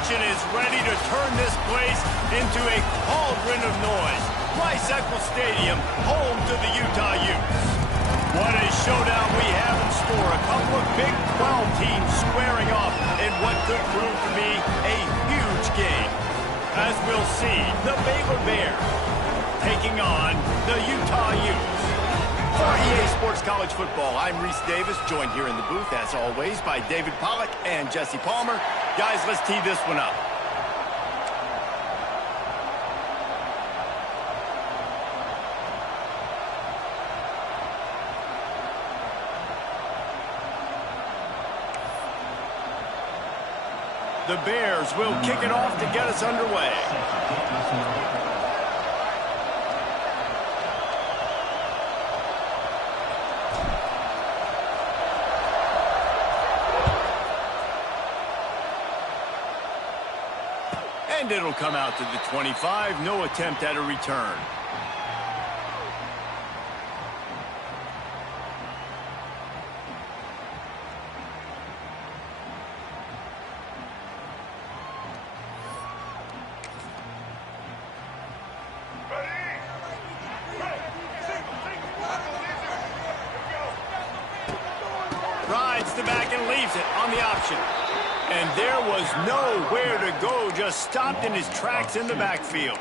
action is ready to turn this place into a cauldron of noise. Bicycle Stadium, home to the Utah Utes. What a showdown we have in store. A couple of Big 12 teams squaring off in what could prove to be a huge game. As we'll see, the Baylor Bears taking on the Utah Utes. For EA Sports College Football, I'm Reese Davis, joined here in the booth, as always, by David Pollack and Jesse Palmer. Guys, let's tee this one up. The Bears will kick it off to get us underway. And it'll come out to the 25. No attempt at a return. Rides the back and leaves it on the option. And there was nowhere to go, just stopped in his tracks in the backfield.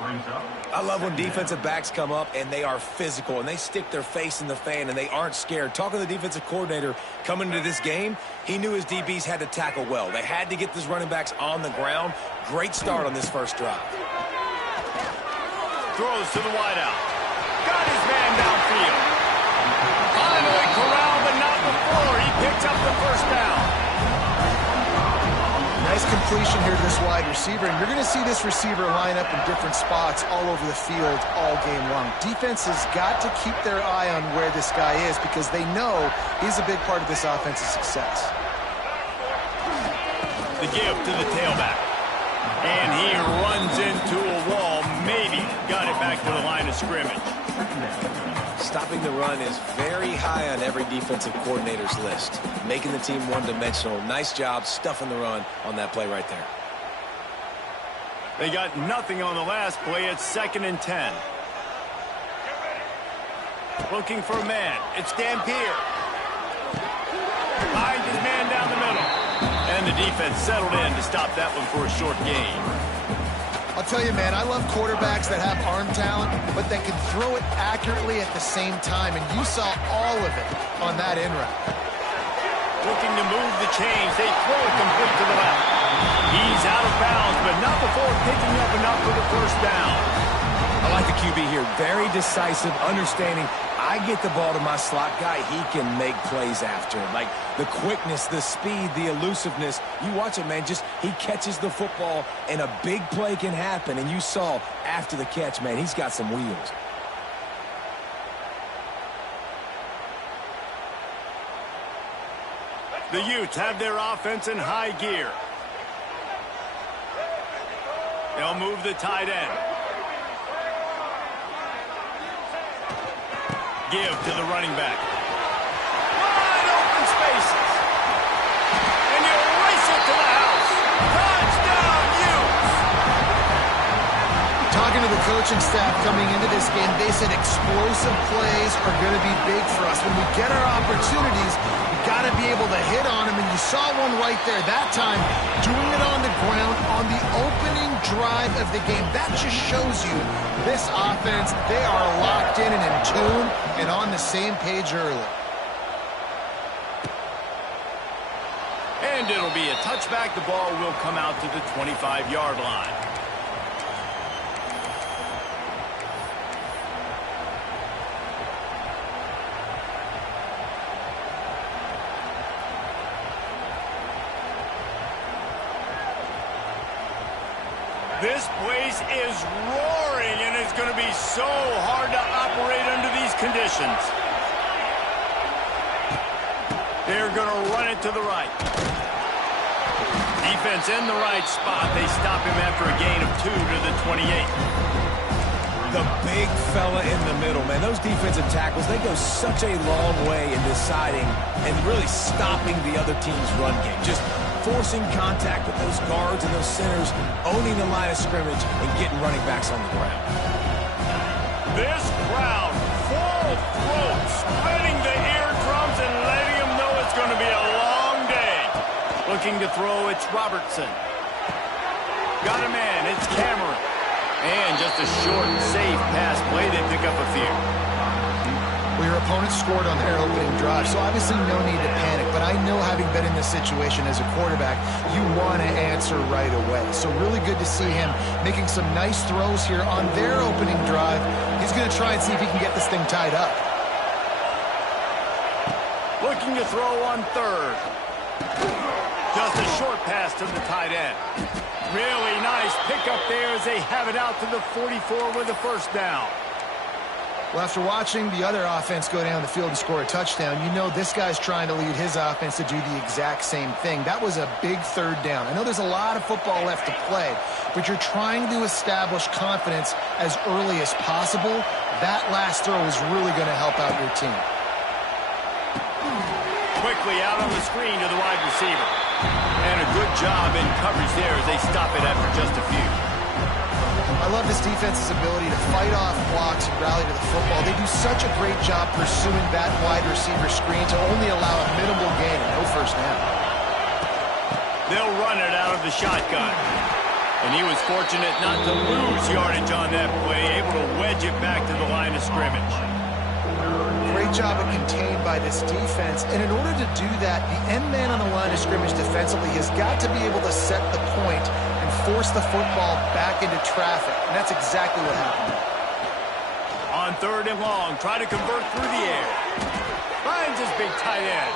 I love when defensive backs come up and they are physical and they stick their face in the fan and they aren't scared. Talking to the defensive coordinator coming into this game, he knew his DBs had to tackle well. They had to get these running backs on the ground. Great start on this first drive. Throws to the wideout. Got his man downfield. Finally corralled, but not before he picks up the first down. Nice completion here to this wide receiver, and you're going to see this receiver line up in different spots all over the field all game long. Defense has got to keep their eye on where this guy is because they know he's a big part of this offense's success. The give to the tailback. And he runs into a wall, maybe got it back to the line of scrimmage. Stopping the run is very high on every defensive coordinator's list. Making the team one-dimensional. Nice job stuffing the run on that play right there. They got nothing on the last play. It's 2nd and 10. Looking for a man. It's Dampier. Finds his man down the middle. And the defense settled in to stop that one for a short gain. I'll tell you, man, I love quarterbacks that have arm talent, but that can throw it accurately at the same time, and you saw all of it on that in route. Looking to move the chains. They throw it complete to the left. He's out of bounds, but not before picking up enough for the first down. I like the QB here. Very decisive, understanding. I get the ball to my slot guy, he can make plays after. Like the quickness, the speed, the elusiveness. You watch it, man, just he catches the football and a big play can happen. And you saw after the catch, man, he's got some wheels. The Utes have their offense in high gear. They'll move the tight end. Give to the running back. Wide open spaces. And you race it to the house. Touchdown, Utes! Talking to the coaching staff coming into this game, they said explosive plays are going to be big for us. When we get our opportunities, we got to be able to hit on them, and you saw one right there. That time, doing it on the ground on the opening drive of the game. That just shows you this offense, they are locked in and in tune and on the same page early. And it'll be a touchback. The ball will come out to the 25-yard line. This place is roaring, and it's going to be so hard to operate under these conditions. They're going to run it to the right. Defense in the right spot. They stop him after a gain of 2 to the 28. The big fella in the middle, man. Those defensive tackles, they go such a long way in deciding and really stopping the other team's run game. Just forcing contact with those guards and those centers, owning the line of scrimmage, and getting running backs on the ground. This crowd, full throat, splitting the eardrums and letting them know it's going to be a long day. Looking to throw, it's Robertson. Got a man, it's Cameron. And just a short, safe pass play. They pick up a few. Well, your opponent scored on their opening drive, so obviously no need to panic. But I know, having been in this situation as a quarterback, you want to answer right away. So really good to see him making some nice throws here on their opening drive. He's going to try and see if he can get this thing tied up. Looking to throw on third. Just a short pass to the tight end. Really nice pickup there as they have it out to the 44 with a first down. Well, after watching the other offense go down the field and score a touchdown, you know this guy's trying to lead his offense to do the exact same thing. That was a big third down. I know there's a lot of football left to play, but you're trying to establish confidence as early as possible. That last throw is really going to help out your team. Quickly out on the screen to the wide receiver. And a good job in coverage there as they stop it after just a few. I love this defense's ability to fight off blocks and rally to the football. They do such a great job pursuing that wide receiver screen to only allow a minimal gain and no first down. They'll run it out of the shotgun. And he was fortunate not to lose yardage on that play, able to wedge it back to the line of scrimmage. Great job of contained by this defense. And in order to do that, the end man on the line of scrimmage defensively has got to be able to set the point and force the football back into traffic. And that's exactly what happened. On third and long, try to convert through the air. Finds his big tight end.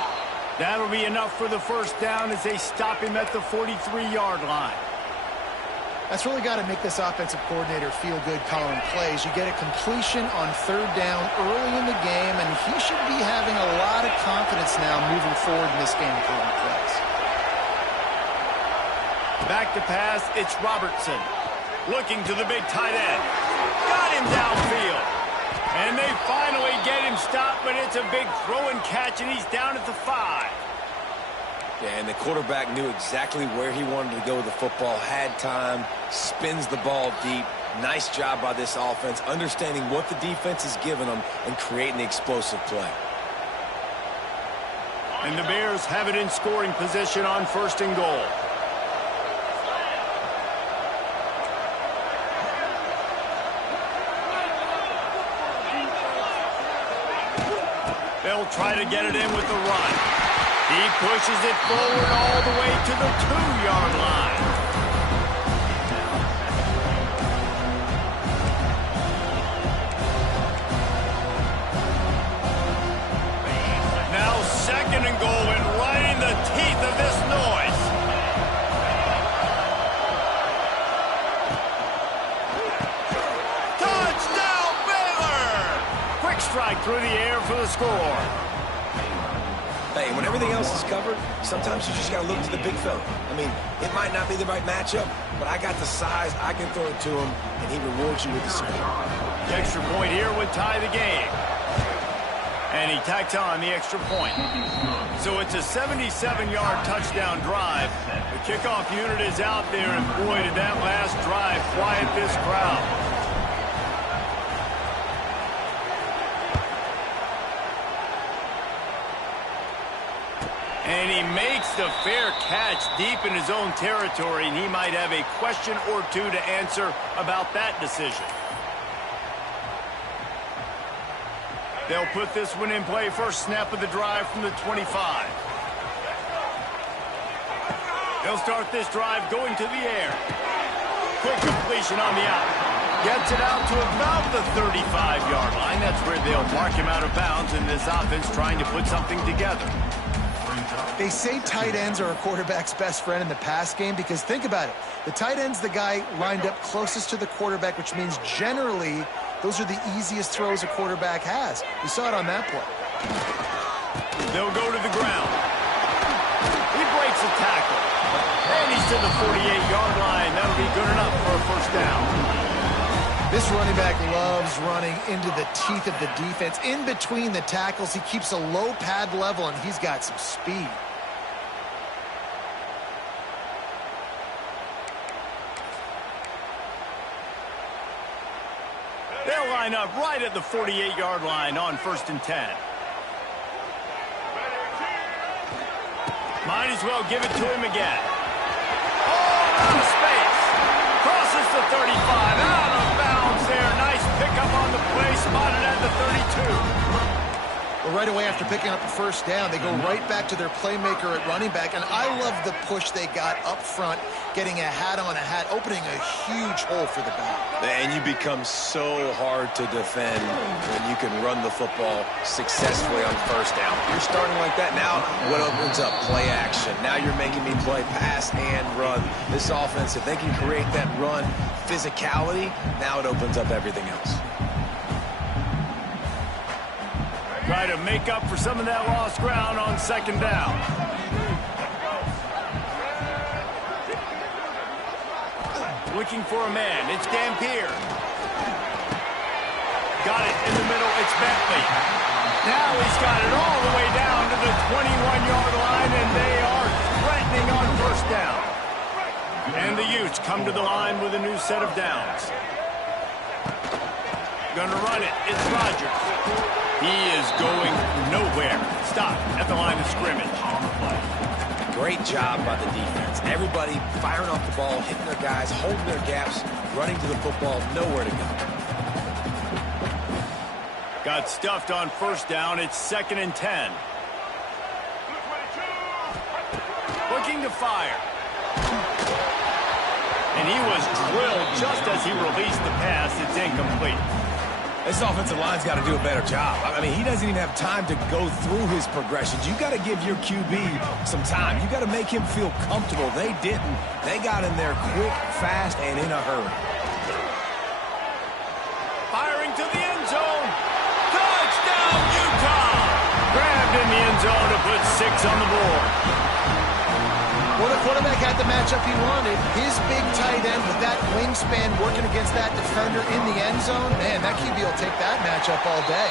That'll be enough for the first down as they stop him at the 43-yard line. That's really got to make this offensive coordinator feel good calling plays. You get a completion on third down early in the game, and he should be having a lot of confidence now moving forward in this game calling plays. Back to pass, it's Robertson. Looking to the big tight end. Got him downfield. And they finally get him stopped, but it's a big throw and catch, and he's down at the 5. Yeah, and the quarterback knew exactly where he wanted to go with the football, had time, spins the ball deep. Nice job by this offense, understanding what the defense is giving them and creating the explosive play. And the Bears have it in scoring position on first and goal. They'll try to get it in with the run. He pushes it forward all the way to the 2-yard line. Now second and goal and right in the teeth of this noise. Touchdown, Baylor! Quick strike through the air for the score. Hey, when everything else is covered, sometimes you just got to look to the big fella. I mean, it might not be the right matchup, but I got the size, I can throw it to him, and he rewards you with the speed. The extra point here would tie the game. And he tacks on the extra point. So it's a 77-yard touchdown drive. The kickoff unit is out there, and boy, did that last drive quiet this crowd. And he makes the fair catch deep in his own territory, and he might have a question or two to answer about that decision. They'll put this one in play first snap of the drive from the 25. They'll start this drive going to the air. Quick completion on the out. Gets it out to about the 35-yard line. That's where they'll mark him out of bounds, and this offense trying to put something together. They say tight ends are a quarterback's best friend in the pass game because think about it. The tight end's the guy lined up closest to the quarterback, which means generally those are the easiest throws a quarterback has. We saw it on that play. They'll go to the ground. He breaks a tackle. And he's to the 48-yard line. That'll be good enough for a first down. This running back loves running into the teeth of the defense. In between the tackles, he keeps a low pad level, and he's got some speed. They'll line up right at the 48-yard line on 1st and 10. Might as well give it to him again. Oh, out of space. Crosses the 35. Out of bounds there. Nice pickup on the play. Spotted at the 32. Well, right away after picking up the first down, they go right back to their playmaker at running back. And I love the push they got up front, getting a hat on a hat, opening a huge hole for the back. And you become so hard to defend when you can run the football successfully on 1st down. You're starting like that. Now what opens up? Play action. Now you're making me play pass and run. This offense, if they can create that run physicality, now it opens up everything else. Try to make up for some of that lost ground on 2nd down. Looking for a man. It's Dampier. Got it in the middle. It's Bentley. Now he's got it all the way down to the 21-yard line, and they are threatening on 1st down. And the Utes come to the line with a new set of downs. Gonna run it. It's Rodgers. He is going nowhere. Stop at the line of scrimmage. Great job by the defense. Everybody firing off the ball, hitting their guys, holding their gaps, running to the football, nowhere to go. Got stuffed on 1st down. It's 2nd and 10. Looking to fire. And he was drilled just as he released the pass. It's incomplete. This offensive line's got to do a better job. I mean, he doesn't even have time to go through his progressions. You got to give your QB some time. You got to make him feel comfortable. They didn't. They got in there quick, fast, and in a hurry. Firing to the end zone. Touchdown, Utah! Grabbed in the end zone to put 6 on the board. Well, the quarterback had the matchup he wanted. His big tight end with that wingspan working against that defender in the end zone. Man, that QB will take that matchup all day.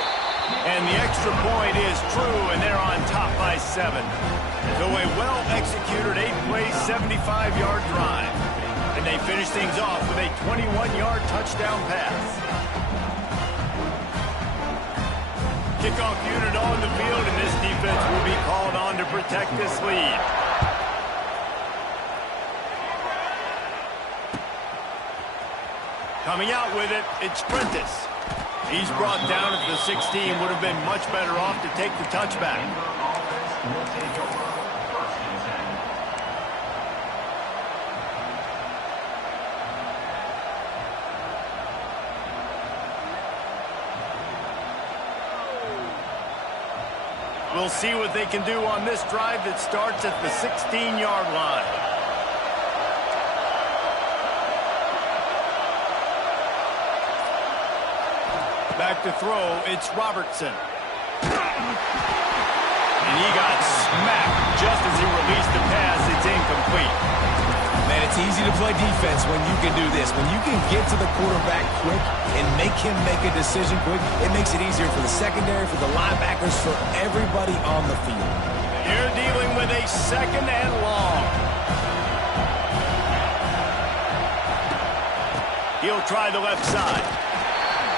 And the extra point is true, and they're on top by 7. So a well-executed 8-play, 75-yard drive. And they finish things off with a 21-yard touchdown pass. Kickoff unit on the field, and this defense will be called on to protect this lead. Coming out with it, it's Prentice. He's brought down at the 16. Would have been much better off to take the touchback. We'll see what they can do on this drive that starts at the 16-yard line. Back to throw, it's Robertson. And he got smacked just as he released the pass. It's incomplete. Man, it's easy to play defense when you can do this. When you can get to the quarterback quick and make him make a decision quick, it makes it easier for the secondary, for the linebackers, for everybody on the field. You're dealing with a 2nd and long. He'll try the left side.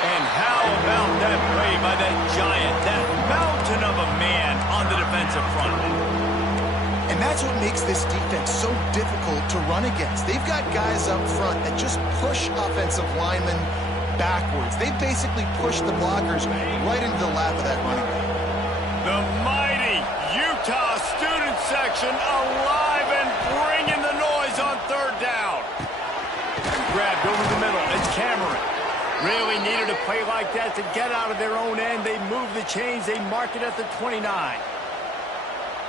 And how about that play by that giant, that mountain of a man on the defensive front? And that's what makes this defense so difficult to run against. They've got guys up front that just push offensive linemen backwards. They basically push the blockers right into the lap of that running back. The mighty Utah student section alive and bringing the noise on 3rd down. Grabbed over the middle. It's Cameron. Really needed a play like that to get out of their own end. They move the chains. They mark it at the 29.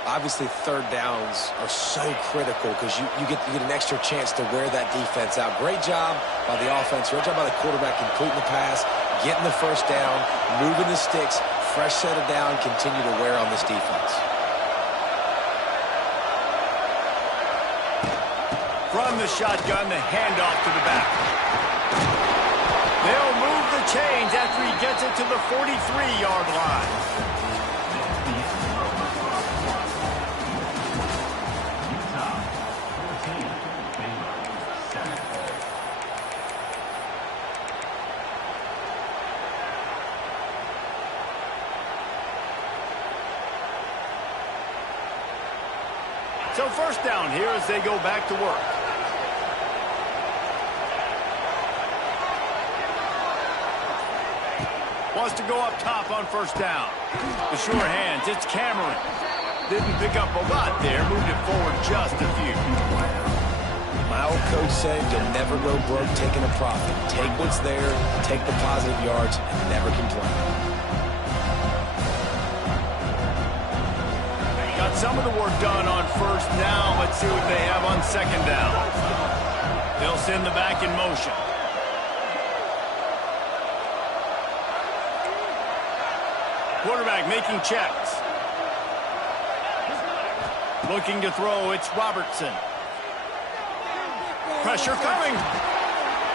Obviously, 3rd downs are so critical because you get an extra chance to wear that defense out. Great job by the offense. Great job by the quarterback completing the pass, getting the 1st down, moving the sticks, fresh set of down, continue to wear on this defense. From the shotgun, the handoff to the back. They'll move the chains after he gets it to the 43-yard line. So first down here as they go back to work. Wants to go up top on first down. The sure hands, it's Cameron. Didn't pick up a lot there, moved it forward just a few. My old coach said you'll never go broke taking a profit. Take what's there, take the positive yards, and never complain. Got some of the work done on first down. Let's see what they have on second down. They'll send the back in motion. Quarterback making checks. Looking to throw, it's Robertson. Pressure coming.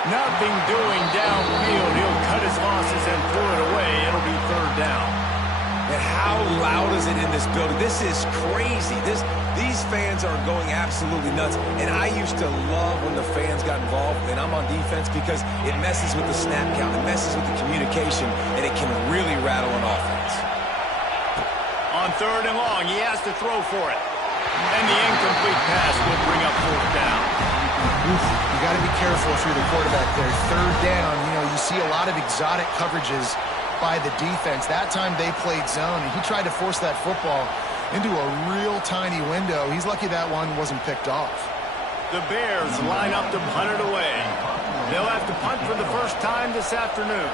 Nothing doing downfield. He'll cut his losses and throw it away. It'll be third down. And how loud is it in this building? This is crazy. These fans are going absolutely nuts. And I used to love when the fans got involved, and I'm on defense, because it messes with the snap count, it messes with the communication, and it can really rattle an offense. On third and long, he has to throw for it. And the incomplete pass will bring up fourth down. You got to be careful if you're the quarterback there. Third down, you see a lot of exotic coverages by the defense. That time they played zone, and he tried to force that football into a real tiny window. He's lucky that one wasn't picked off. The Bears line up to punt it away. They'll have to punt for the first time this afternoon.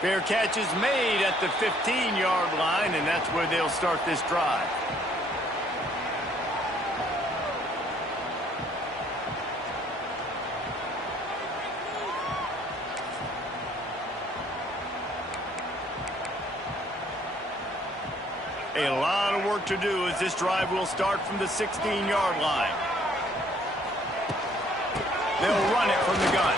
Fair catch is made at the 15-yard line, and that's where they'll start this drive. A lot of work to do as this drive will start from the 16-yard line. They'll run it from the gun.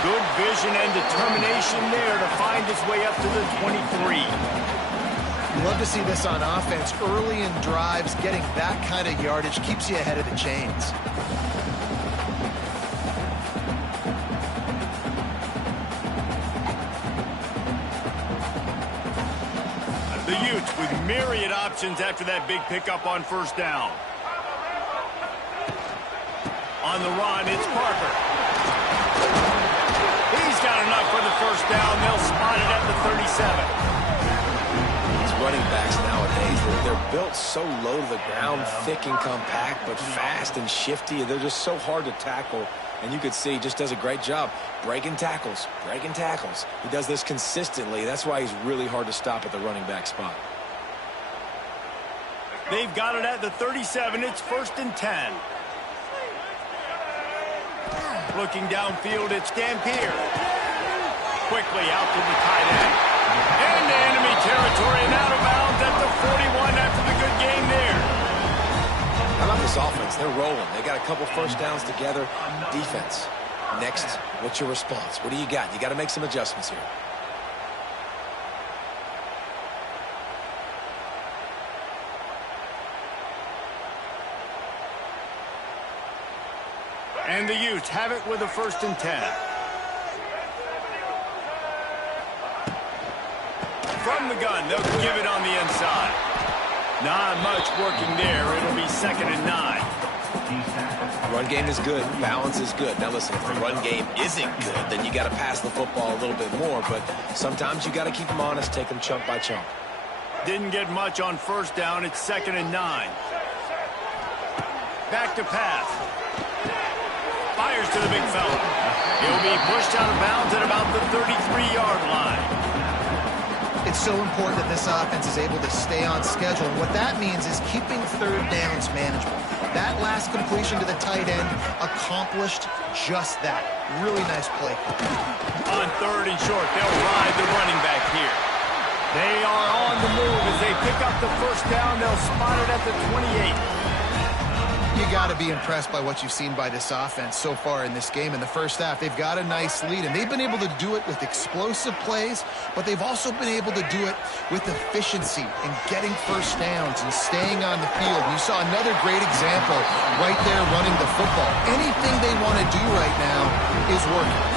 Good vision and determination there to find his way up to the 23. You love to see this on offense. Early in drives, getting that kind of yardage keeps you ahead of the chains. The Utes with myriad options after that big pickup on first down. On the run, it's Parker. He's got enough for the first down. They'll spot it at the 37. These running backs nowadays, they're built so low to the ground, thick and compact, but fast and shifty. They're just so hard to tackle. And you could see he just does a great job breaking tackles, breaking tackles. He does this consistently. That's why he's really hard to stop at the running back spot. They've got it at the 37. It's first and 10. Looking downfield, it's Dampier. Quickly out to the tight end. Into enemy territory and out of bounds at the 41 after the good game there. How about this offense? They're rolling. They got a couple first downs together. Defense. Next, what's your response? What do you got? You got to make some adjustments here. And the Utes have it with a first and 10. From the gun, they'll give it on the inside. Not much working there. It'll be second and 9. Run game is good. Balance is good. Now listen, if the run game isn't good, then you got to pass the football a little bit more. But sometimes you got to keep them honest, take them chunk by chunk. Didn't get much on first down. It's second and 9. Back to pass. Fires to the big fella. He'll be pushed out of bounds at about the 33-yard line. It's so important that this offense is able to stay on schedule. And what that means is keeping third downs manageable. That last completion to the tight end accomplished just that. Really nice play. On third and short, they'll ride the running back here. They are on the move as they pick up the first down. They'll spot it at the 28. You got to be impressed by what you've seen by this offense so far in this game. In the first half, they've got a nice lead, and they've been able to do it with explosive plays, but they've also been able to do it with efficiency and getting first downs and staying on the field. You saw another great example right there running the football. Anything they want to do right now is working.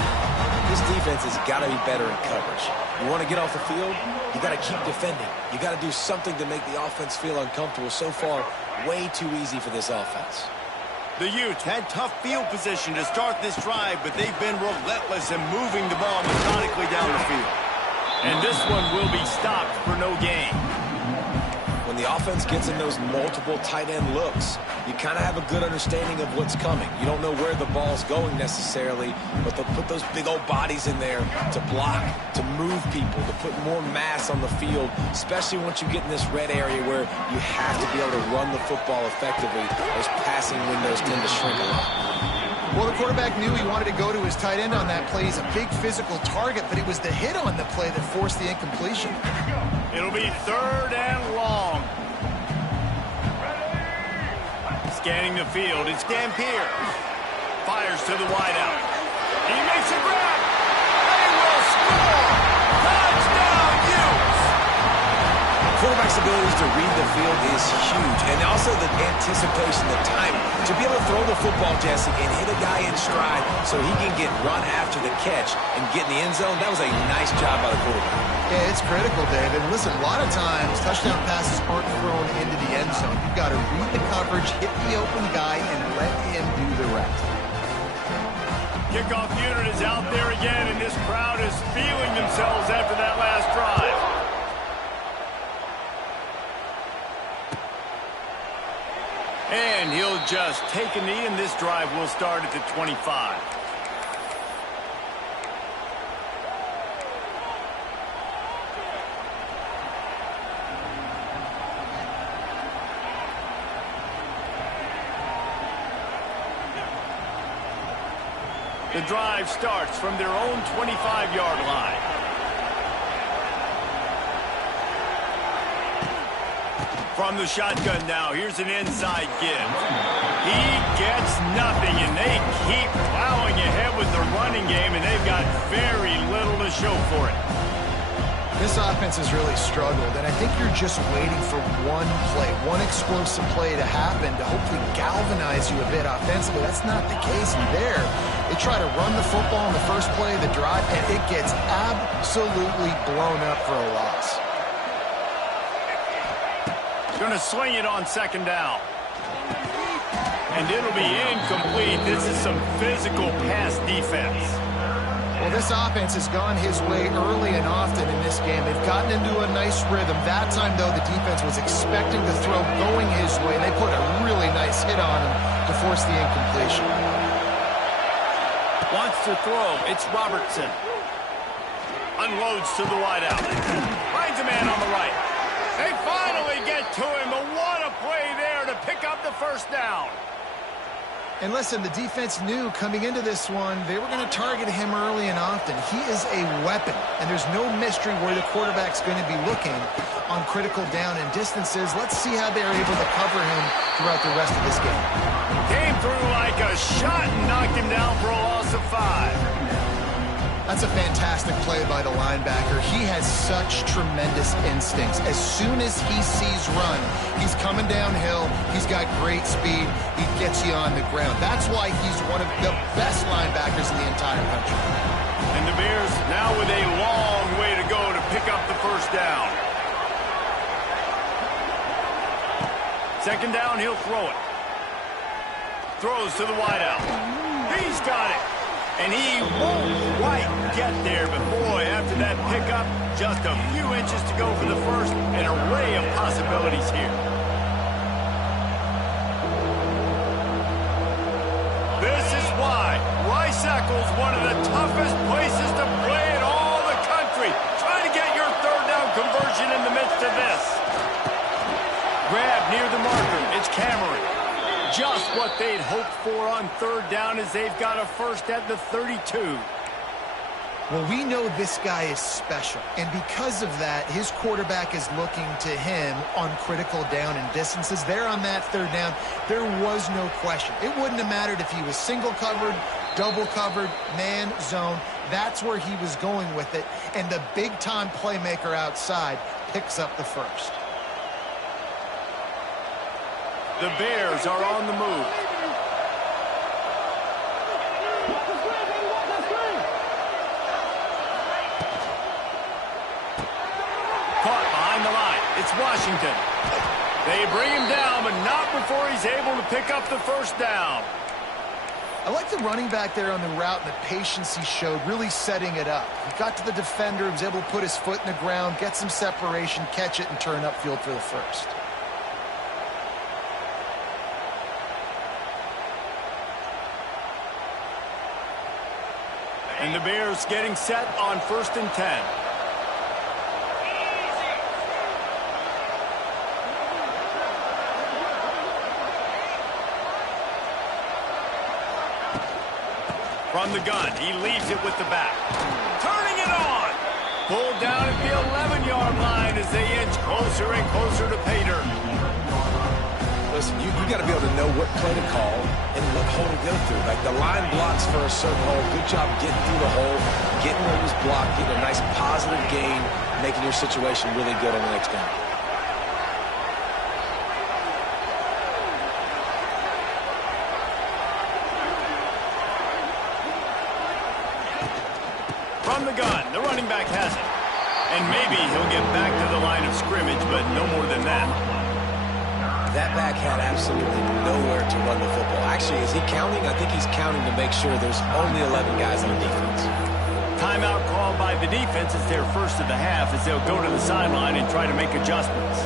This defense has got to be better in coverage. You want to get off the field, you got to keep defending. You got to do something to make the offense feel uncomfortable. So far, way too easy for this offense. The Utes had tough field position to start this drive, but they've been relentless in moving the ball methodically down the field. And this one will be stopped for no gain. When the offense gets in those multiple tight end looks, you kind of have a good understanding of what's coming. You don't know where the ball's going necessarily, but they'll put those big old bodies in there to block, to move people, to put more mass on the field, especially once you get in this red area where you have to be able to run the football effectively. Those passing windows tend to shrink a lot. Well, the quarterback knew he wanted to go to his tight end on that play. He's a big physical target, but it was the hit on the play that forced the incompletion. It'll be 3rd and long. Scanning the field, it's Dampier. Fires to the wideout. He makes a grab. They will score. Touchdown, Utes. Quarterback's abilities to read the field is huge, and also the anticipation, the timing. To be able to throw the football, Jesse, and hit a guy in stride so he can get run after the catch and get in the end zone, that was a nice job by the quarterback. Yeah, it's critical, David. Listen, a lot of times, touchdown passes aren't thrown into the end zone. You've got to read the coverage, hit the open guy, and let him do the rest. Kickoff unit is out there again, and this crowd is feeling themselves after that last drive. And he'll just take a knee, and this drive will start at the 25. The drive starts from their own 25-yard line. From the shotgun now, here's an inside give. He gets nothing, and they keep plowing ahead with the running game, and they've got very little to show for it. This offense has really struggled, and I think you're just waiting for one play, one explosive play to happen to hopefully galvanize you a bit offensively. That's not the case there. They try to run the football in the first play of the drive, and it gets absolutely blown up for a loss. Going to sling it on 2nd down. And it'll be incomplete. This is some physical pass defense. Well, this offense has gone his way early and often in this game. They've gotten into a nice rhythm. That time, though, the defense was expecting the throw going his way. They put a really nice hit on him to force the incompletion. Wants to throw. It's Robertson. Unloads to the wideout. Finds a man on the right. They finally get to him, but what a play there to pick up the 1st down. And listen, the defense knew coming into this one, they were going to target him early and often. He is a weapon, and there's no mystery where the quarterback's going to be looking on critical down and distances. Let's see how they're able to cover him throughout the rest of this game. Came through like a shot and knocked him down for a loss of 5. That's a fantastic play by the linebacker. He has such tremendous instincts. As soon as he sees run, he's coming downhill. He's got great speed. He gets you on the ground. That's why he's one of the best linebackers in the entire country. And the Bears now with a long way to go to pick up the 1st down. 2nd down, he'll throw it. Throws to the wideout. He's got it. And he won't quite get there, but boy, after that pickup, just a few inches to go for the 1st, an array of possibilities here. This is why Rice-Eccles, one of the toughest places to play in all the country. Try to get your 3rd down conversion in the midst of this. Grab near the marker. It's Cameron. Just what they'd hoped for on 3rd down as they've got a 1st at the 32. Well, we know this guy is special, and because of that, his quarterback is looking to him on critical down and distances. There on that 3rd down, there was no question. It wouldn't have mattered if he was single covered, double covered, man, zone. That's where he was going with it, and the big-time playmaker outside picks up the 1st. The Bears are on the move. Caught behind the line. It's Washington. They bring him down, but not before he's able to pick up the first down. I like the running back there on the route and the patience he showed, really setting it up. He got to the defender, was able to put his foot in the ground, get some separation, catch it, and turn upfield for the first. And the Bears getting set on 1st and 10. From the gun, he leaves it with the back. Turning it on! Pulled down at the 11-yard line as they inch closer and closer to pay dirt. Listen, you got to be able to know what play to call and what hole to go through. Like the line blocks for a certain hole. Good job getting through the hole, getting where it was blocked, getting a nice positive gain, making your situation really good on the next down. From the gun, the running back has it. And maybe he'll get back to the line of scrimmage, but no more than that. That back had absolutely nowhere to run the football. Actually, is he counting? I think he's counting to make sure there's only 11 guys on the defense. Timeout called by the defense is their first of the half as they'll go to the sideline and try to make adjustments.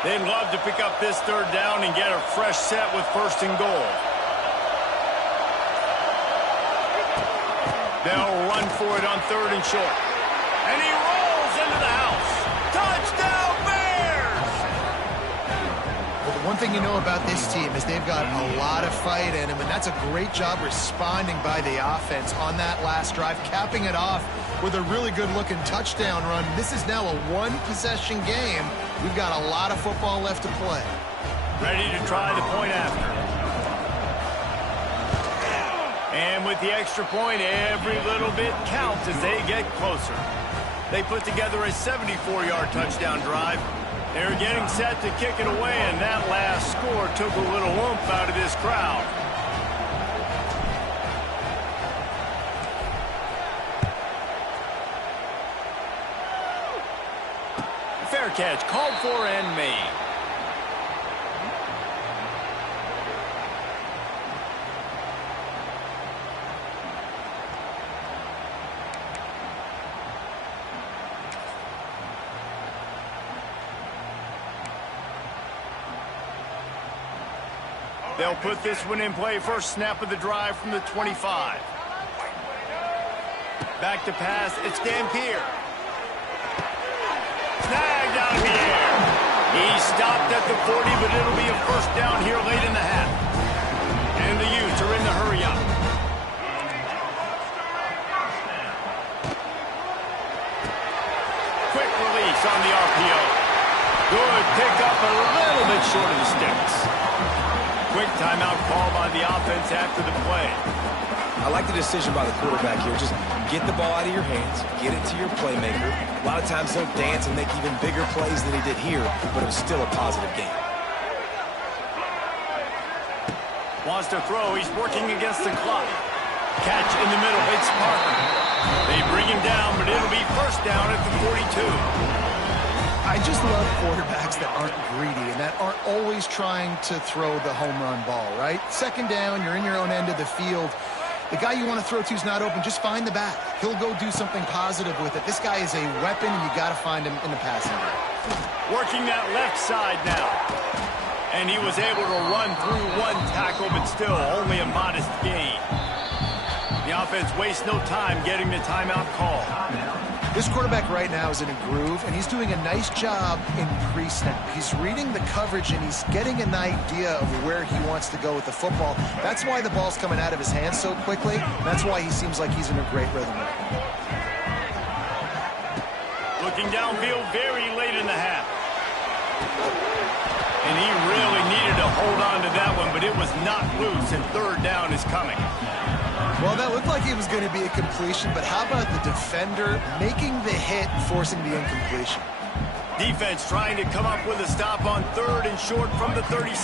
They'd love to pick up this 3rd down and get a fresh set with 1st and goal. They'll run for it on 3rd and short. And he rolls into the house. Touchdown, Bears! Well, the one thing you know about this team is they've got a lot of fight in them, and that's a great job responding by the offense on that last drive, capping it off with a really good-looking touchdown run. This is now a one-possession game. We've got a lot of football left to play. Ready to try the point after. And with the extra point, every little bit counts as they get closer. They put together a 74-yard touchdown drive. They're getting set to kick it away, and that last score took a little oomph out of this crowd. Fair catch, called for and made. They'll put this one in play. First snap of the drive from the 25. Back to pass. It's Dampier. Snagged out of the air. He stopped at the 40, but it'll be a first down here late in the half. And the Utes are in the hurry-up. Quick release on the RPO. Good pickup, a little bit short of the sticks. Quick timeout call by the offense after the play. I like the decision by the quarterback here. Just get the ball out of your hands, get it to your playmaker. A lot of times he'll dance and make even bigger plays than he did here, but it was still a positive game. Wants to throw. He's working against the clock. Catch in the middle. It's Parker. They bring him down, but it'll be first down at the 42. I just love quarterbacks that aren't greedy and that aren't always trying to throw the home run ball, right? 2nd down, you're in your own end of the field. The guy you want to throw to is not open. Just find the back. He'll go do something positive with it. This guy is a weapon, and you got to find him in the passing game. Working that left side now. And he was able to run through one tackle, but still only a modest gain. The offense wastes no time getting the timeout call. This quarterback right now is in a groove, and he's doing a nice job in pre-snap. He's reading the coverage, and he's getting an idea of where he wants to go with the football. That's why the ball's coming out of his hands so quickly. That's why he seems like he's in a great rhythm right now. Looking downfield very late in the half. And he really needed to hold on to that one, but it was not loose, and 3rd down is coming. Well, that looked like it was going to be a completion, but how about the defender making the hit and forcing the incompletion? Defense trying to come up with a stop on 3rd and short from the 37.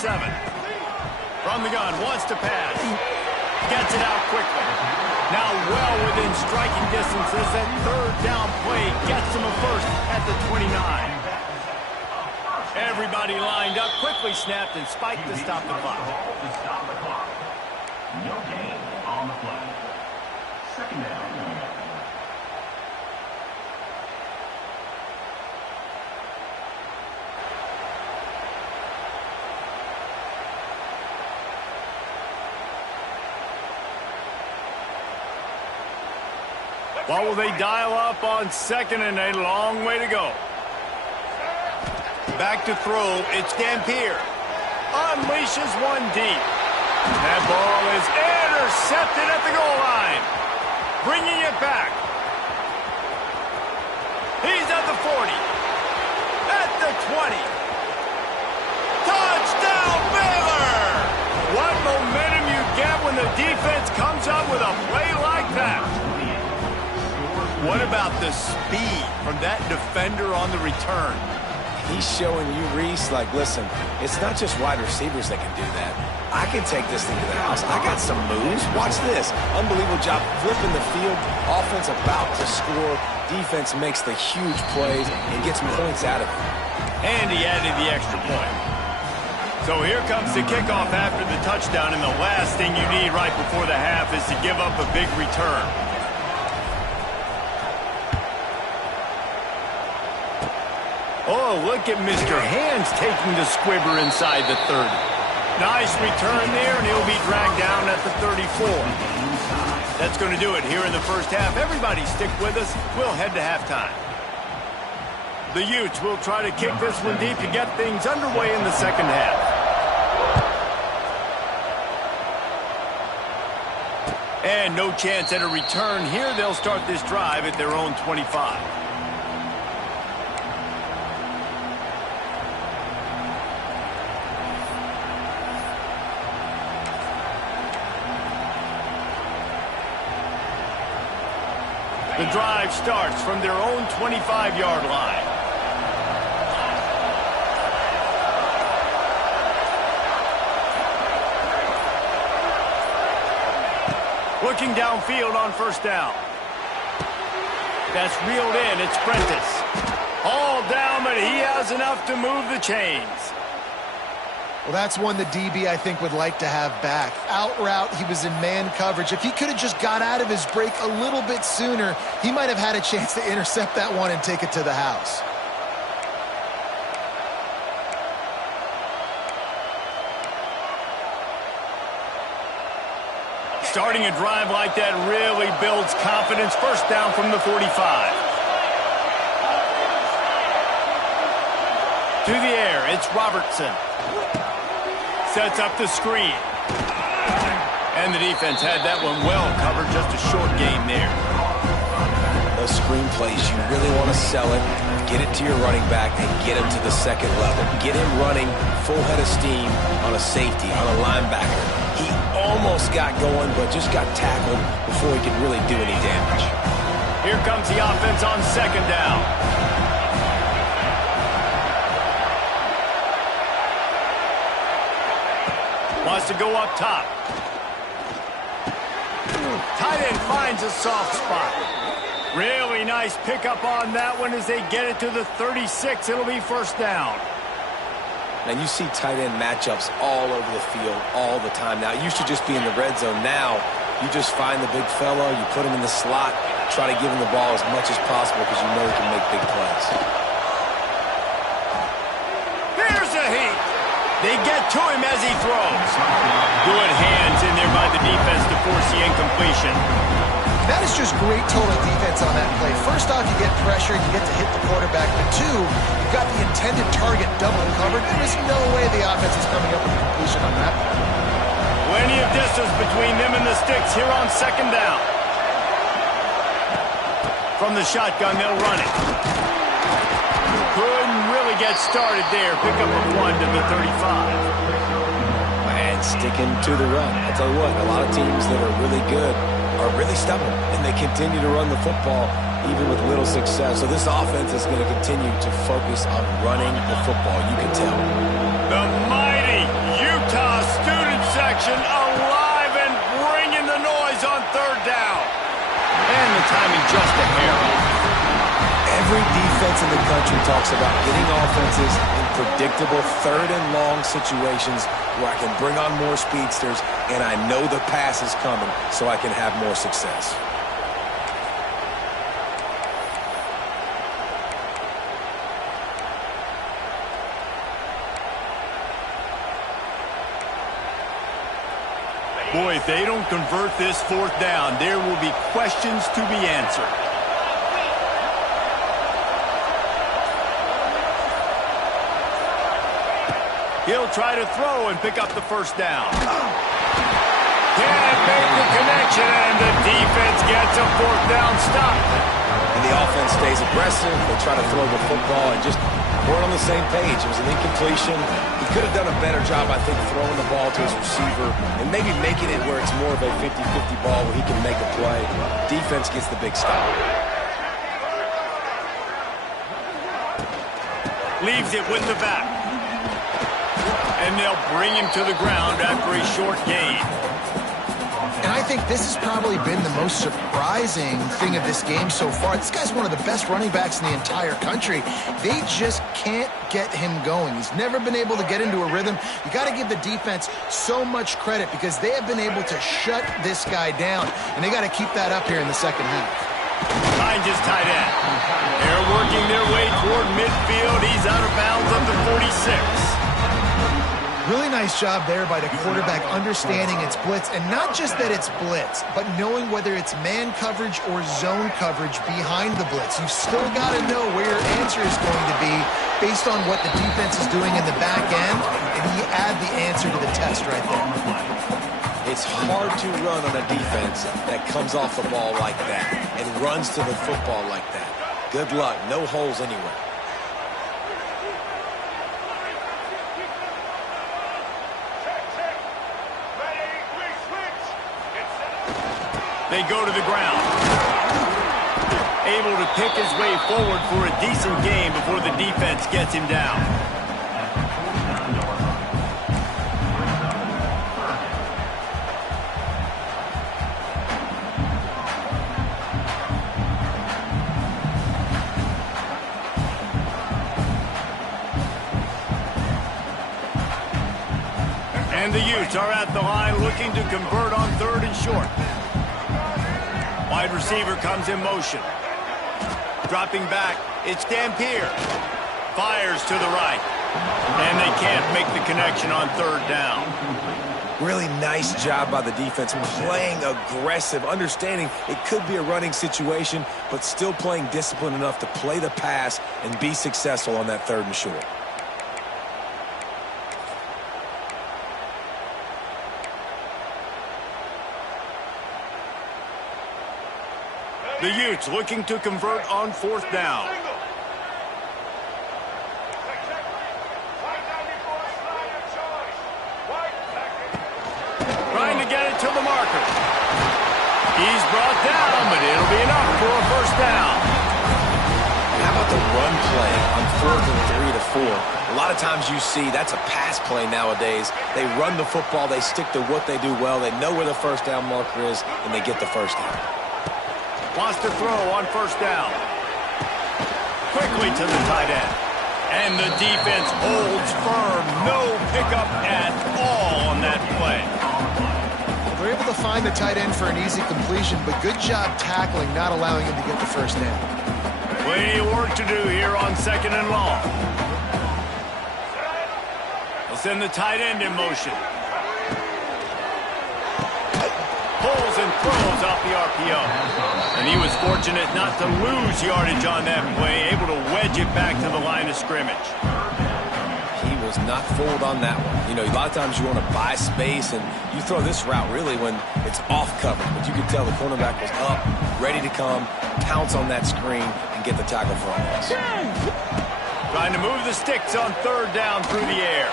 From the gun, wants to pass. Gets it out quickly. Now striking distance as that third down play gets him a first at the 29. Everybody lined up, quickly snapped and spiked to stop the clock. No gain on the play. Second down. What will they dial up on second and a long way to go? Back to throw, it's Dampier. Unleashes one deep. That ball is intercepted at the goal line. Bringing it back. He's at the 40. At the 20. Touchdown, Baylor! What momentum you get when the defense comes up with a play like that. What about the speed from that defender on the return? He's showing you, Reese, like, listen, it's not just wide receivers that can do that. I can take this thing to the house. I got some moves. Watch this. Unbelievable job flipping the field. Offense about to score. Defense makes the huge plays and gets points out of it. And he added the extra point. So here comes the kickoff after the touchdown, and the last thing you need right before the half is to give up a big return. Oh, look at Mr. Hands taking the squibber inside the 30. Nice return there, and he'll be dragged down at the 34. That's going to do it here in the first half. Everybody stick with us. We'll head to halftime. The Utes will try to kick this one deep to get things underway in the second half. And no chance at a return here. They'll start this drive at their own 25. The drive starts from their own 25-yard line. Looking downfield on first down. That's reeled in. It's Prentice. All down, but he has enough to move the chains. Well, that's one the DB, I think, would like to have back. Out route, he was in man coverage. If he could have just got out of his break a little bit sooner, he might have had a chance to intercept that one and take it to the house. Starting a drive like that really builds confidence. First down from the 45. To the air, it's Robertson. Sets up the screen. And the defense had that one well covered. Just a short game there. Those screen plays, you really want to sell it, get it to your running back, and get him to the second level. Get him running full head of steam on a safety, on a linebacker. He almost got going, but just got tackled before he could really do any damage. Here comes the offense on second down. Wants to go up top. Tight end finds a soft spot. Really nice pickup on that one as they get it to the 36. It'll be first down. And you see tight end matchups all over the field all the time. Now, it used to just be in the red zone. Now, you just find the big fellow, you put him in the slot, try to give him the ball as much as possible because you know he can make big plays. Here's a heat. They get to him as he throws. Good hands in there by the defense to force the incompletion. That is just great total defense on that play. First off, you get pressure, you get to hit the quarterback. But two, you've got the intended target double covered. There is no way the offense is coming up with a completion on that play. Plenty of distance between them and the sticks here on second down. From the shotgun, they'll run it. Couldn't really get started there. Pick up a 1 to the 35. And sticking to the run. I tell you what, a lot of teams that are really good are really stubborn, and they continue to run the football even with little success. So this offense is going to continue to focus on running the football, you can tell. The mighty Utah student section alive and bringing the noise on third down. And timing just a hair off. Every defense in the country talks about getting offenses in predictable third and long situations where I can bring on more speedsters and I know the pass is coming so I can have more success. Boy, if they don't convert this fourth down, there will be questions to be answered. He'll try to throw and pick up the first down. Can't make the connection, and the defense gets a fourth down stop. And the offense stays aggressive. They try to throw the football and just weren't on the same page. It was an incompletion. He could have done a better job, I think, throwing the ball to his receiver and maybe making it where it's more of a 50-50 ball where he can make a play. Defense gets the big stop. Leaves it with the back. And they'll bring him to the ground after a short gain. And I think this has probably been the most surprising thing of this game so far. This guy's one of the best running backs in the entire country. They just can't get him going. He's never been able to get into a rhythm. You got to give the defense so much credit because they have been able to shut this guy down, and they got to keep that up here in the second half. Finds his tight end. They're working their way toward midfield. He's out of bounds at the 46. Really nice job there by the quarterback understanding it's blitz, and not just that it's blitz, but knowing whether it's man coverage or zone coverage behind the blitz. You've still got to know where your answer is going to be based on what the defense is doing in the back end, and he add the answer to the test right there. It's hard to run on a defense that comes off the ball like that and runs to the football like that. Good luck. No holes anywhere. They go to the ground. Able to pick his way forward for a decent gain before the defense gets him down. And the Utes are at the line looking to convert on third and short. Wide receiver comes in motion. Dropping back, it's Dampier. Fires to the right. And they can't make the connection on third down. Really nice job by the defense, playing aggressive, understanding it could be a running situation, but still playing disciplined enough to play the pass and be successful on that third and short. The Utes looking to convert on fourth down. Trying to get it to the marker. He's brought down, but it'll be enough for a first down. How about the run play on 4th and 3 to 4? A lot of times you see that's a pass play nowadays. They run the football, they stick to what they do well, they know where the first down marker is, and they get the first down. Wants to throw on first down. Quickly to the tight end. And the defense holds firm. No pickup at all on that play. They're able to find the tight end for an easy completion, but good job tackling, not allowing him to get the first down. Plenty of work to do here on second and long. They'll send the tight end in motion. Pulls and throws off the RPO. And he was fortunate not to lose yardage on that play, able to wedge it back to the line of scrimmage. He was not fooled on that one. You know, a lot of times you want to buy space, and you throw this route really when it's off cover. But you can tell the cornerback was up, ready to come, pounce on that screen, and get the tackle for a loss. Trying to move the sticks on third down through the air.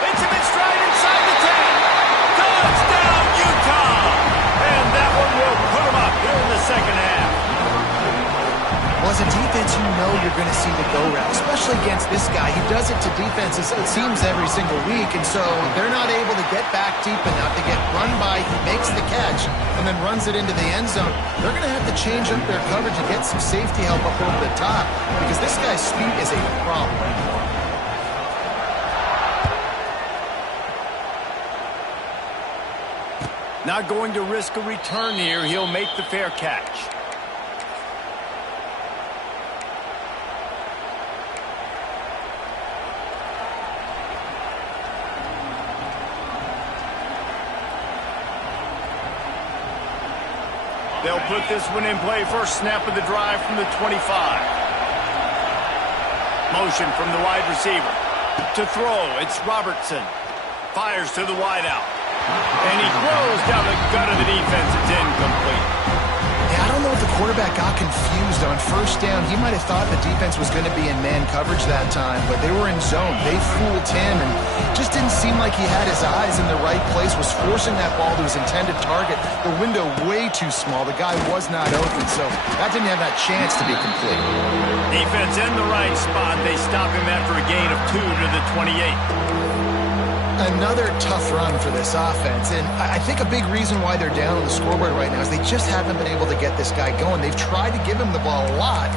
It's him in stride inside the 10. Touchdown, Utah! And that one will put them up here in the second half. Well, as a defense, you know you're going to see the go route, especially against this guy. He does it to defenses, it seems, every single week, and so they're not able to get back deep enough to get run by. He makes the catch and then runs it into the end zone. They're going to have to change up their coverage and get some safety help up over the top because this guy's speed is a problem. Not going to risk a return here. He'll make the fair catch. They'll put this one in play. First snap of the drive from the 25. Motion from the wide receiver. To throw, it's Robertson. Fires to the wideout. And he throws down the gut of the defense. It's incomplete. Yeah, I don't know if the quarterback got confused on first down. He might have thought the defense was going to be in man coverage that time, but they were in zone. They fooled him and just didn't seem like he had his eyes in the right place, was forcing that ball to his intended target. The window way too small. The guy was not open, so that didn't have that chance to be complete. Defense in the right spot. They stop him after a gain of 2 to the 28. Another tough run for this offense, and I think a big reason why they're down on the scoreboard right now is they just haven't been able to get this guy going. They've tried to give him the ball a lot.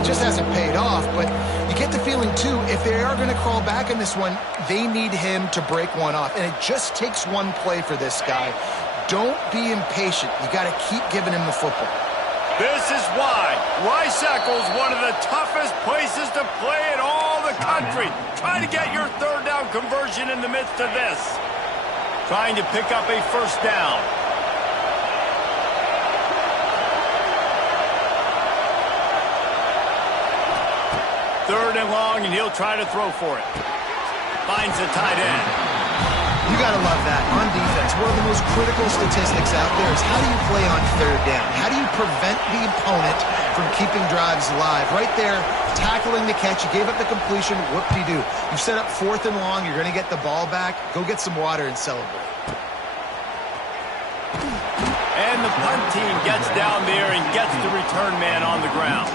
It just hasn't paid off, but you get the feeling, too, if they are going to crawl back in this one, they need him to break one off, and it just takes one play for this guy. Don't be impatient. You got to keep giving him the football. This is why Rice-Eccles, one of the toughest places to play in all the country. Try to get your third down conversion in the midst of this. Trying to pick up a first down. Third and long, and he'll try to throw for it. Finds the tight end. You got to love that. On defense, one of the most critical statistics out there is how do you play on third down? How do you prevent the opponent from keeping drives alive? Right there, tackling the catch. You gave up the completion. Whoop-de-doo. You've set up fourth and long. You're going to get the ball back. Go get some water and celebrate. And the punt team gets down there and gets the return man on the ground.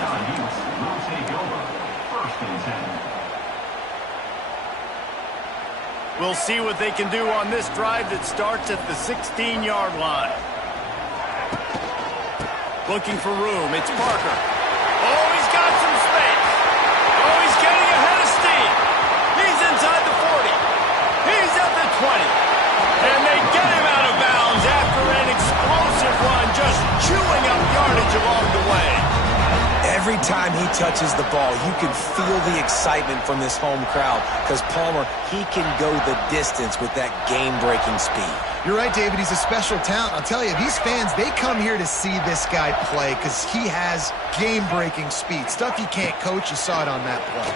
We'll see what they can do on this drive that starts at the 16-yard line. Looking for room. It's Parker. Oh, he's got some space. Oh, he's getting ahead of steam. He's inside the 40. He's at the 20. And they get him out of bounds after an explosive run, just chewing up yardage along the way. Every time he touches the ball, you can feel the excitement from this home crowd because Palmer, he can go the distance with that game-breaking speed. You're right, David. He's a special talent. I'll tell you, these fans, they come here to see this guy play because he has game-breaking speed. Stuff you can't coach. You saw it on that play.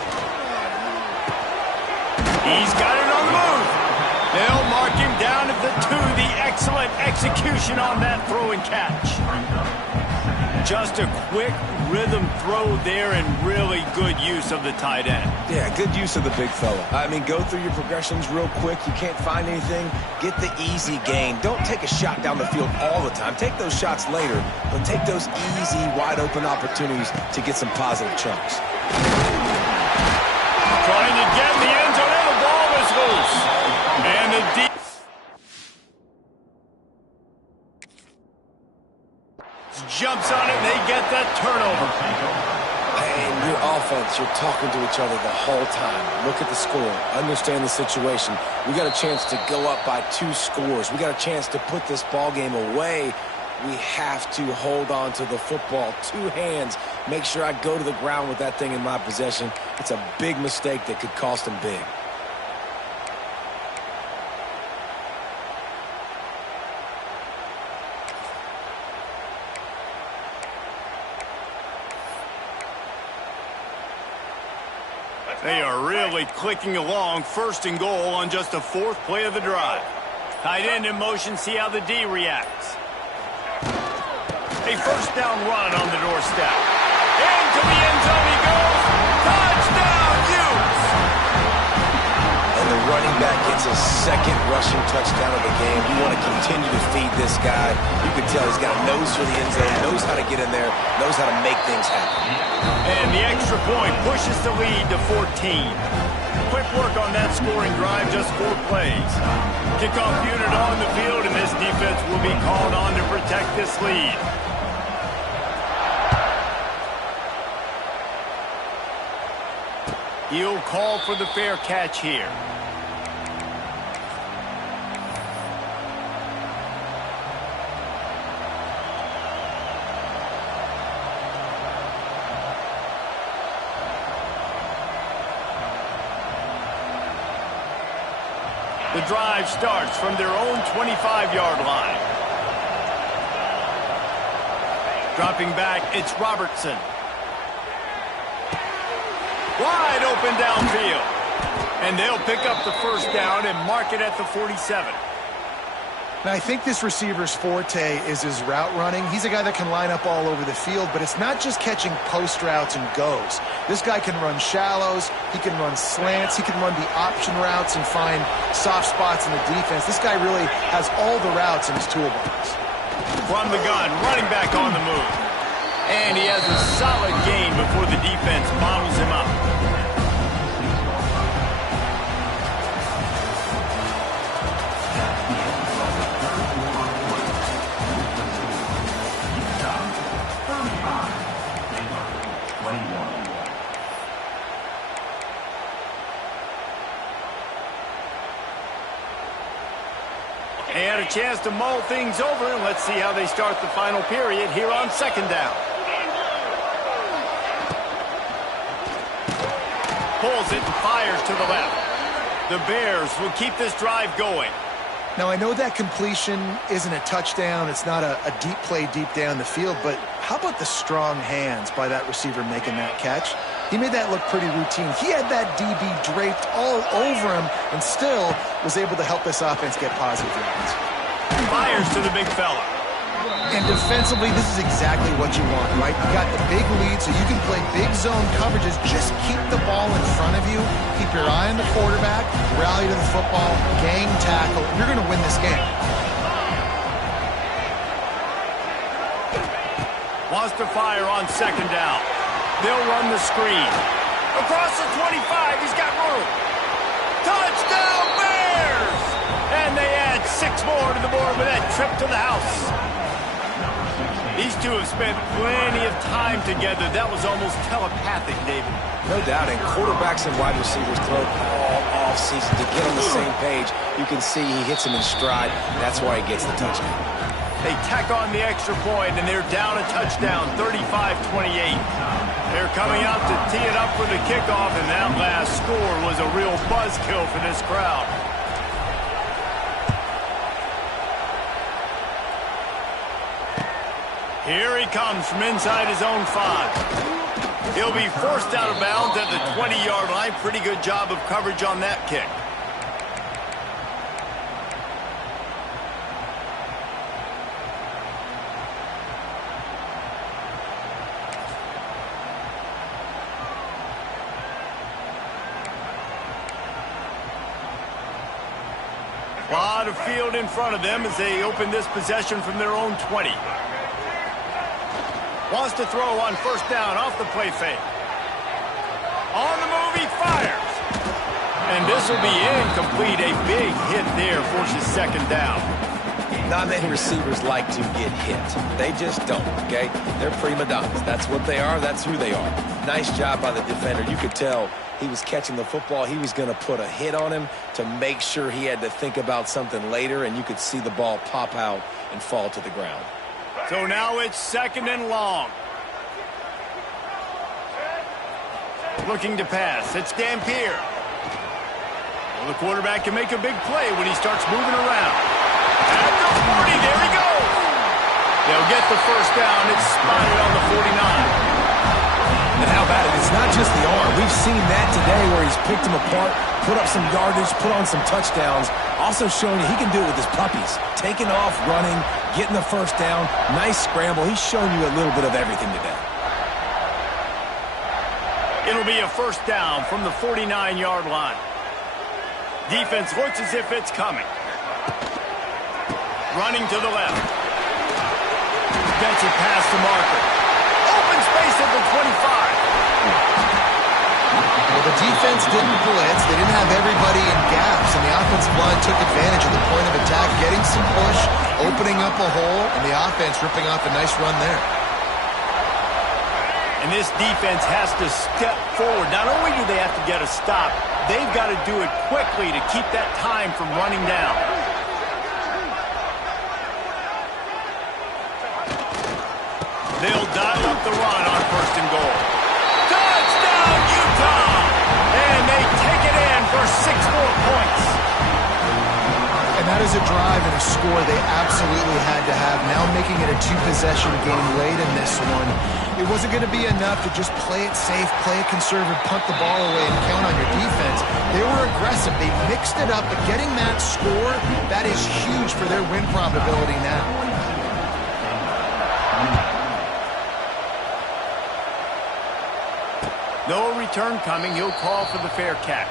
He's got it on the move. They'll mark him down at the 2. The excellent execution on that throw and catch. Just a quick rhythm throw there and really good use of the tight end. Yeah, good use of the big fella. I mean, go through your progressions real quick. You can't find anything. Get the easy gain. Don't take a shot down the field all the time. Take those shots later, but take those easy, wide-open opportunities to get some positive chunks. Trying to get in the end zone, and the ball is loose. And the deep jumps on it, and they get that turnover. And your offense, you're talking to each other the whole time. Look at the score. Understand the situation. We got a chance to go up by 2 scores. We got a chance to put this ball game away. We have to hold on to the football. 2 hands. Make sure I go to the ground with that thing in my possession. It's a big mistake that could cost them big. They are really clicking along. First and goal on just the 4th play of the drive. Tight end in motion. See how the D reacts. A first down run on the doorstep. Into the end zone he goes. Touchdown, Utes! And the running back gets his second rushing touchdown of the game, you want to continue to feed this guy. You can tell he's got a nose for the end zone, knows how to get in there, knows how to make things happen. And the extra point pushes the lead to 14. Quick work on that scoring drive, just 4 plays. Kickoff unit on the field, and this defense will be called on to protect this lead. He'll call for the fair catch here. The drive starts from their own 25-yard line. Dropping back, it's Robertson. Wide open downfield. And they'll pick up the first down and mark it at the 47. Now, I think this receiver's forte is his route running. He's a guy that can line up all over the field, but it's not just catching post routes and goes. This guy can run shallows, he can run slants, he can run the option routes and find soft spots in the defense. This guy really has all the routes in his toolbox. From the gun, running back on the move. And he has a solid gain before the defense bottles him up. And a chance to mull things over, and let's see how they start the final period here on second down. Pulls it and fires to the left. The Bears will keep this drive going. Now, I know that completion isn't a touchdown. It's not a deep play deep down the field, but how about the strong hands by that receiver making that catch? He made that look pretty routine. He had that DB draped all over him and still was able to help this offense get positive yards. Fires to the big fella. And defensively, this is exactly what you want, right? You got the big lead, so you can play big zone coverages. Just keep the ball in front of you. Keep your eye on the quarterback. Rally to the football. Gang tackle. You're going to win this game. Wants to fire on second down. They'll run the screen. Across the 25, he's got room. Touchdown, Bears! And they add 6 more to the board with that trip to the house. These two have spent plenty of time together. That was almost telepathic, David. No doubt, and quarterbacks and wide receivers throw all offseason to get on the same page. You can see he hits him in stride. That's why he gets the touchdown. They tack on the extra point, and they're down a touchdown, 35-28. They're coming out to tee it up for the kickoff, and that last score was a real buzzkill for this crowd. Here he comes from inside his own 5. He'll be forced out of bounds at the 20-yard line. Pretty good job of coverage on that kick. A lot of field in front of them as they open this possession from their own 20. Wants to throw on first down off the play fake. On the move, he fires. And this will be incomplete. A big hit there forces second down. Not many receivers like to get hit. They just don't, okay? They're prima donnas. That's what they are. That's who they are. Nice job by the defender. You could tell he was catching the football. He was going to put a hit on him to make sure he had to think about something later, and you could see the ball pop out and fall to the ground. So now it's second and long. Looking to pass. It's Dampier. Well, the quarterback can make a big play when he starts moving around. At the 40, there he goes. They'll get the first down. It's spotted on the 49. And how about it? It's not just the arm. We've seen that today where he's picked them apart, put up some yardage, put on some touchdowns. Also showing you he can do it with his puppies. Taking off, running, getting the first down. Nice scramble. He's shown you a little bit of everything today. It'll be a first down from the 49-yard line. Defense looks as if it's coming. Running to the left. Gets it past the marker. Open space at the 25. Well, the defense didn't blitz. They didn't have everybody in gaps, and the offensive line took advantage of the point of attack, getting some push, opening up a hole, and the offense ripping off a nice run there. And this defense has to step forward. Not only do they have to get a stop, they've got to do it quickly to keep that time from running down. They'll dial up the run on 1st and goal. Touchdown, Utah! And they take it in for 6 more points. And that is a drive and a score they absolutely had to have. Now making it a 2-possession game late in this one. It wasn't going to be enough to just play it safe, play it conservative, punt the ball away, and count on your defense. They were aggressive. They mixed it up, but getting that score, that is huge for their win probability now. No return coming. He'll call for the fair catch.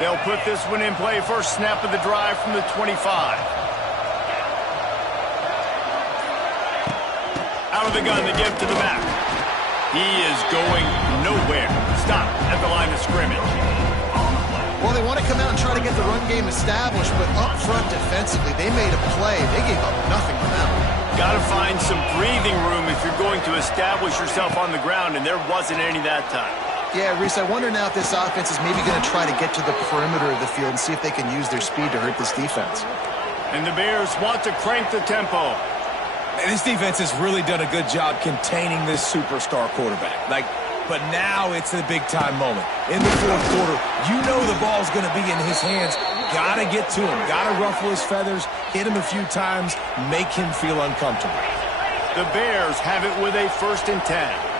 They'll put this one in play. First snap of the drive from the 25. Out of the gun, the give to the back. He is going nowhere. Stop at the line of scrimmage. Well, they want to come out and try to get the run game established, but up front defensively, they made a play. They gave up nothing from that one. Got to find some breathing room if you're going to establish yourself on the ground, and there wasn't any that time. Yeah, Reese, I wonder now if this offense is maybe going to try to get to the perimeter of the field and see if they can use their speed to hurt this defense. And the Bears want to crank the tempo. And this defense has really done a good job containing this superstar quarterback. But now it's a big-time moment. In the 4th quarter, you know the ball's going to be in his hands. Got to get to him. Got to ruffle his feathers, hit him a few times, make him feel uncomfortable. The Bears have it with a 1st and 10.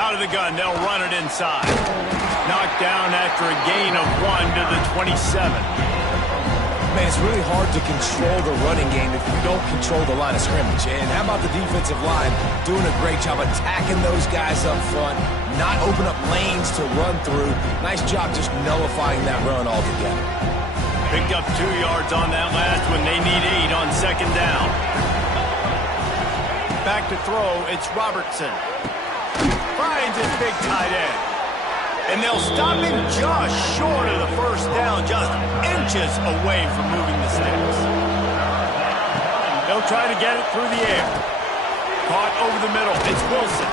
Out of the gun, they'll run it inside. Knocked down after a gain of 1 to the 27. Man, it's really hard to control the running game if you don't control the line of scrimmage. And how about the defensive line doing a great job attacking those guys up front, not open up lanes to run through. Nice job just nullifying that run altogether. Picked up 2 yards on that last one. They need 8 on 2nd down. Back to throw, it's Robertson. Finds his big tight end. And they'll stop him just short of the 1st down, just inches away from moving the sticks. They'll try to get it through the air. Caught over the middle. It's Wilson.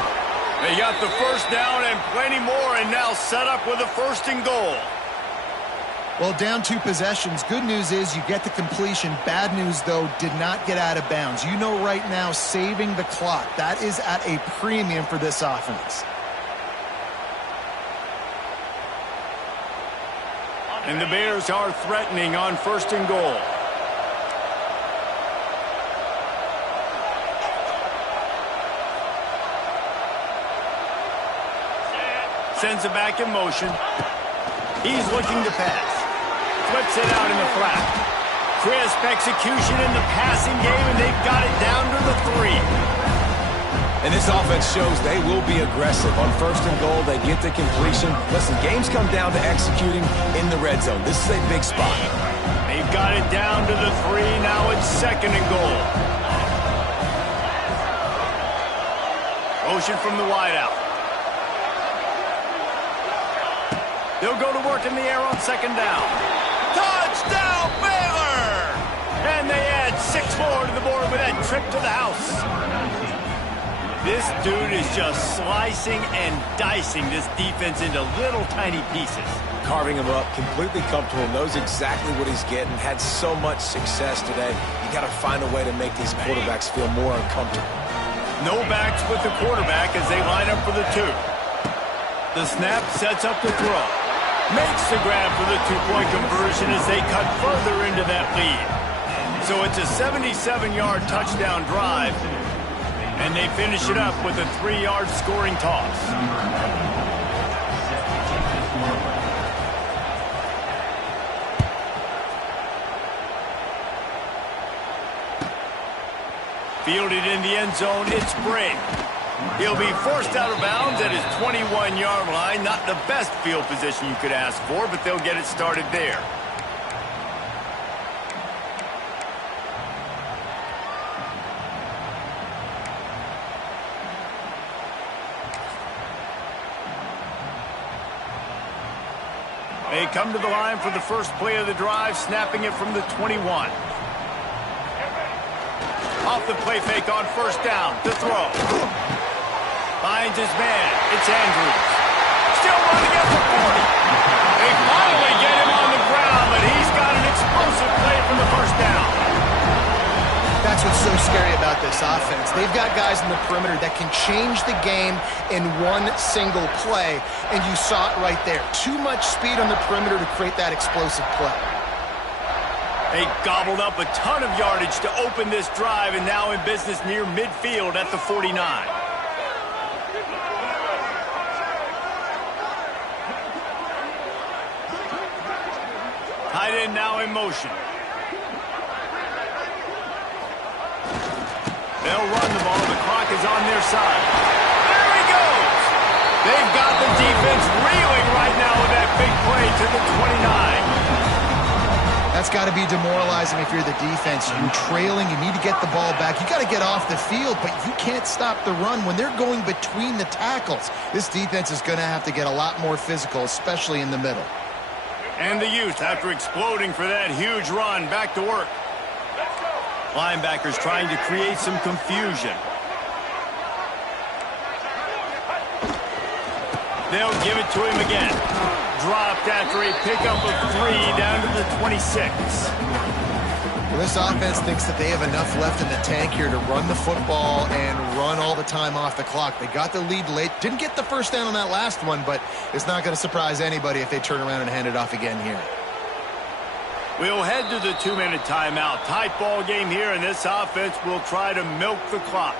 They got the 1st down and plenty more, and now set up with a 1st and goal. Well, down 2 possessions. Good news is you get the completion. Bad news, though, did not get out of bounds. You know right now, saving the clock. That is at a premium for this offense. And the Bears are threatening on 1st and goal. Sends it back in motion. He's looking to pass. Flips it out in the flat. Crisp execution in the passing game, and they've got it down to the 3. And this offense shows they will be aggressive. On 1st and goal, they get the completion. Listen, games come down to executing in the red zone. This is a big spot. They've got it down to the 3. Now it's 2nd and goal. Motion from the wideout. They'll go to work in the air on 2nd down. Touchdown, Baylor! And they add 6 more to the board with that trip to the house. This dude is just slicing and dicing this defense into little tiny pieces. Carving him up, completely comfortable, knows exactly what he's getting, had so much success today. You got to find a way to make these quarterbacks feel more uncomfortable. No backs with the quarterback as they line up for the 2. The snap sets up the throw. Makes the grab for the 2-point conversion as they cut further into that lead. So it's a 77-yard touchdown drive. And they finish it up with a 3-yard scoring toss. Fielded in the end zone, it's Bray. He'll be forced out of bounds at his 21-yard line. Not the best field position you could ask for, but they'll get it started there. They come to the line for the first play of the drive, snapping it from the 21. Off the play fake on first down, to throw. Finds his man, it's Andrews. Still running at the 40. They finally get him on the ground, but he's got an explosive play for the first down. That's what's so scary about this offense. They've got guys in the perimeter that can change the game in one single play, and you saw it right there. Too much speed on the perimeter to create that explosive play. They gobbled up a ton of yardage to open this drive, and now in business near midfield at the 49. Tight end now in motion. They'll run the ball. The clock is on their side. There he goes. They've got the defense reeling right now with that big play to the 29. That's got to be demoralizing if you're the defense. You're trailing. You need to get the ball back. You got to get off the field, but you can't stop the run when they're going between the tackles. This defense is going to have to get a lot more physical, especially in the middle. And the youth, after exploding for that huge run, back to work. Linebackers trying to create some confusion. They'll give it to him again. Dropped after a pickup of 3 down to the 26. Well, this offense thinks that they have enough left in the tank here to run the football and run all the time off the clock. They got the lead late. Didn't get the first down on that last one, but it's not going to surprise anybody if they turn around and hand it off again here. We'll head to the 2-minute timeout. Tight ball game here, and this offense will try to milk the clock.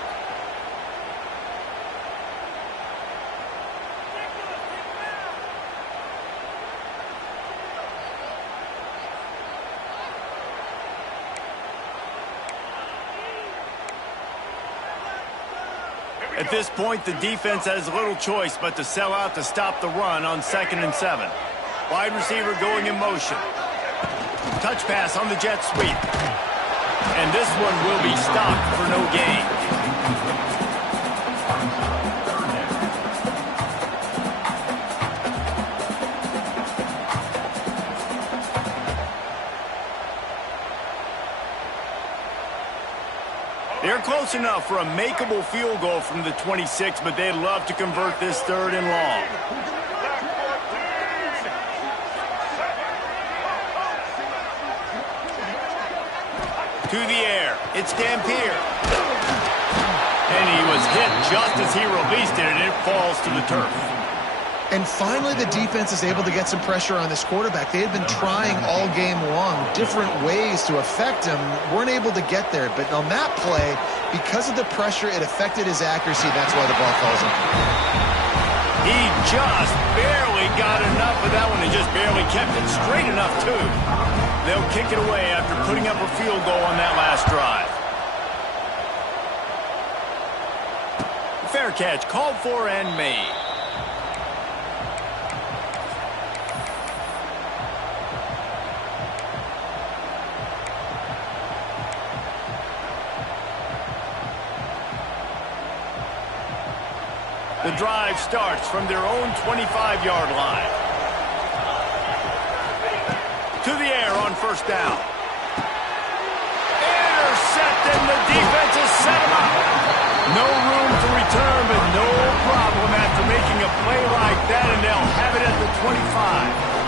At this point, the defense has little choice but to sell out to stop the run on 2nd and 7. Wide receiver going in motion. Touch pass on the jet sweep. And this one will be stopped for no gain. They're close enough for a makeable field goal from the 26, but they'd love to convert this 3rd and long. To the air, it's Dampier. And he was hit just as he released it, and it falls to the turf. And finally, the defense is able to get some pressure on this quarterback. They had been trying all game long, different ways to affect him, weren't able to get there. But on that play, because of the pressure, it affected his accuracy. That's why the ball falls in. He just barely got enough of that one and just barely kept it straight enough, too. They'll kick it away after putting up a field goal on that last drive. Fair catch, called for and made. The drive starts from their own 25-yard line. To the air on first down. Intercepted, the defense has set him up. No room to return, but no problem after making a play like that, and they'll have it at the 25.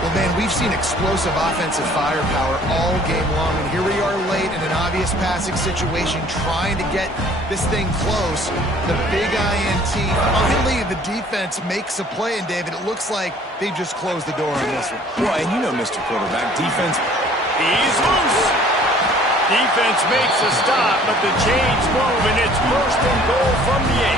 Well, man, we've seen explosive offensive firepower all game long, and here we are late in an obvious passing situation trying to get this thing close. The big INT. Finally, the defense makes a play, and David, it looks like they've just closed the door on this one. Well, and you know, Mr. Quarterback, defense. He's loose. Defense makes a stop, but the chains move, and it's 1st and goal from the 8.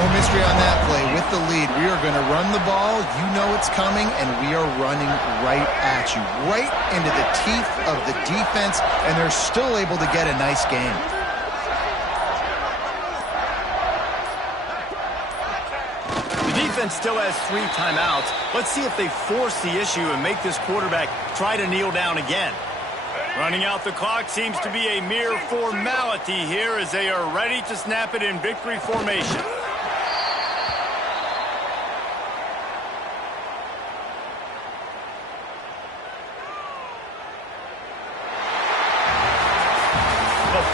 No mystery on that play. With the lead, we are going to run the ball. You know it's coming, and we are running right at you, right into the teeth of the defense, and they're still able to get a nice game. The defense still has 3 timeouts. Let's see if they force the issue and make this quarterback try to kneel down again. Running out the clock seems to be a mere formality here as they are ready to snap it in victory formation.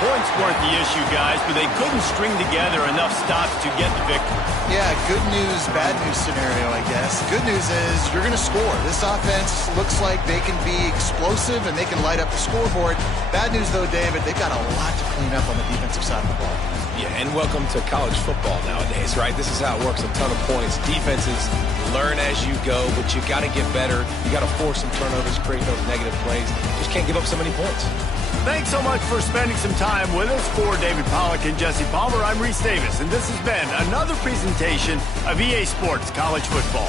Points weren't the issue, guys, but they couldn't string together enough stops to get the victory. Yeah, good news, bad news scenario, I guess. Good news is you're going to score. This offense looks like they can be explosive and they can light up the scoreboard. Bad news, though, David, they've got a lot to clean up on the defensive side of the ball. Yeah, and welcome to college football nowadays, right? This is how it works, a ton of points. Defenses learn as you go, but you got to get better. You got to force some turnovers, create those negative plays. Just can't give up so many points. Thanks so much for spending some time with us. For David Pollack and Jesse Palmer, I'm Reese Davis, and this has been another presentation of EA Sports College Football.